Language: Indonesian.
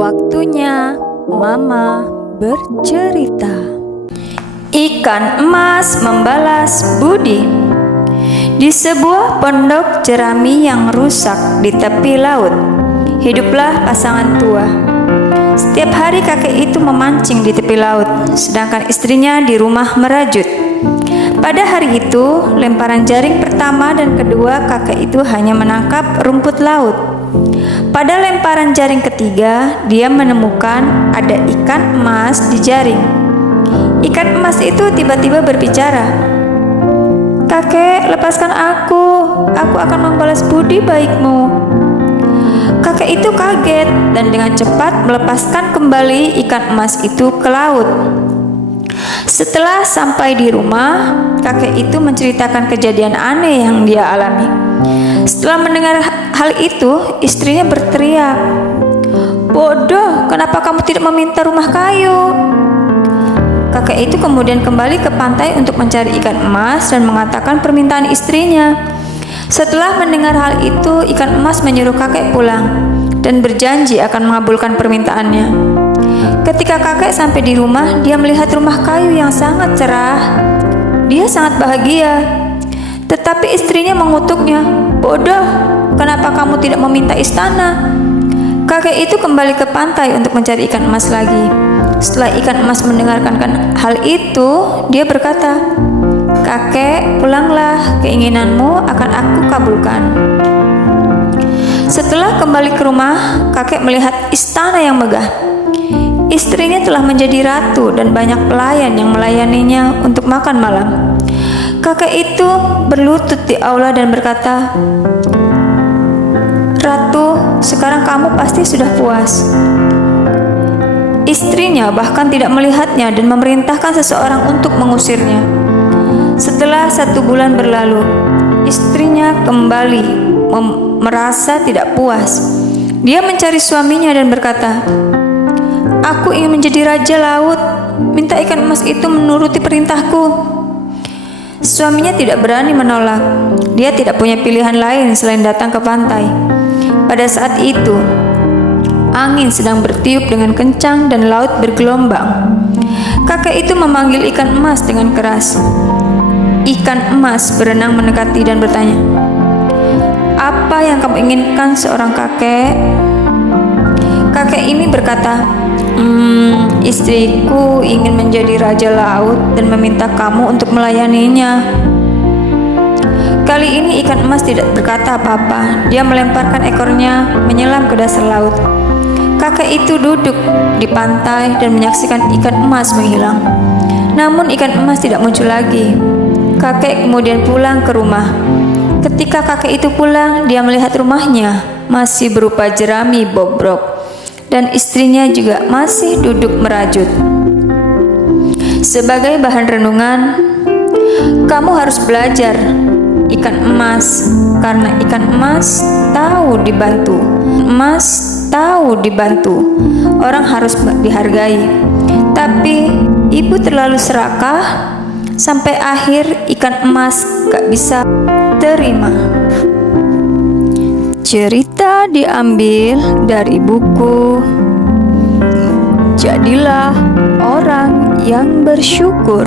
Waktunya Mama bercerita. Ikan emas membalas budi. Di sebuah pondok jerami yang rusak di tepi laut, hiduplah pasangan tua. Setiap hari kakek itu memancing di tepi laut, sedangkan istrinya di rumah merajut. Pada hari itu, lemparan jaring pertama dan kedua kakek itu hanya menangkap rumput laut. Pada lemparan jaring ketiga, dia menemukan ada ikan emas di jaring. Ikan emas itu tiba-tiba berbicara, "Kakek, lepaskan aku akan membalas budi baikmu." Kakek itu kaget dan dengan cepat melepaskan kembali ikan emas itu ke laut. Setelah sampai di rumah, kakek itu menceritakan kejadian aneh yang dia alami. Setelah mendengar hal itu, istrinya berteriak, "Bodoh, kenapa kamu tidak meminta rumah kayu?" Kakek itu kemudian kembali ke pantai untuk mencari ikan emas dan mengatakan permintaan istrinya. Setelah mendengar hal itu, ikan emas menyuruh kakek pulang dan berjanji akan mengabulkan permintaannya. Ketika kakek sampai di rumah, dia melihat rumah kayu yang sangat cerah. Dia sangat bahagia. Tetapi istrinya mengutuknya, "Bodoh, kenapa kamu tidak meminta istana?" Kakek itu kembali ke pantai untuk mencari ikan emas lagi. Setelah ikan emas mendengarkan hal itu, dia berkata, "Kakek, pulanglah, keinginanmu akan aku kabulkan." Setelah kembali ke rumah, kakek melihat istana yang megah. Istrinya telah menjadi ratu dan banyak pelayan yang melayaninya untuk makan malam. Kakek itu berlutut di aula dan berkata, "Ratu, sekarang kamu pasti sudah puas." Istrinya bahkan tidak melihatnya dan memerintahkan seseorang untuk mengusirnya. Setelah 1 bulan berlalu, istrinya kembali merasa tidak puas. Dia mencari suaminya dan berkata, "Aku ingin menjadi raja laut. Minta ikan emas itu menuruti perintahku." Suaminya tidak berani menolak. Dia tidak punya pilihan lain selain datang ke pantai. Pada saat itu, angin sedang bertiup dengan kencang dan laut bergelombang. Kakek itu memanggil ikan emas dengan keras. Ikan emas berenang mendekati dan bertanya, "Apa yang kamu inginkan seorang kakek?" Kakek ini berkata, "Istriku ingin menjadi raja laut dan meminta kamu untuk melayaninya." Kali ini ikan emas tidak berkata apa-apa. Dia melemparkan ekornya menyelam ke dasar laut. Kakek itu duduk di pantai dan menyaksikan ikan emas menghilang. Namun ikan emas tidak muncul lagi. Kakek kemudian pulang ke rumah. Ketika kakek itu pulang, dia melihat rumahnya masih berupa jerami bobrok dan istrinya juga masih duduk merajut. Sebagai bahan renungan, kamu harus belajar ikan emas, karena ikan emas tahu dibantu. Emas tahu dibantu. Orang harus dihargai. Tapi ibu terlalu serakah sampai akhir ikan emas gak bisa terima. Cerita diambil dari buku Jadilah Orang yang Bersyukur.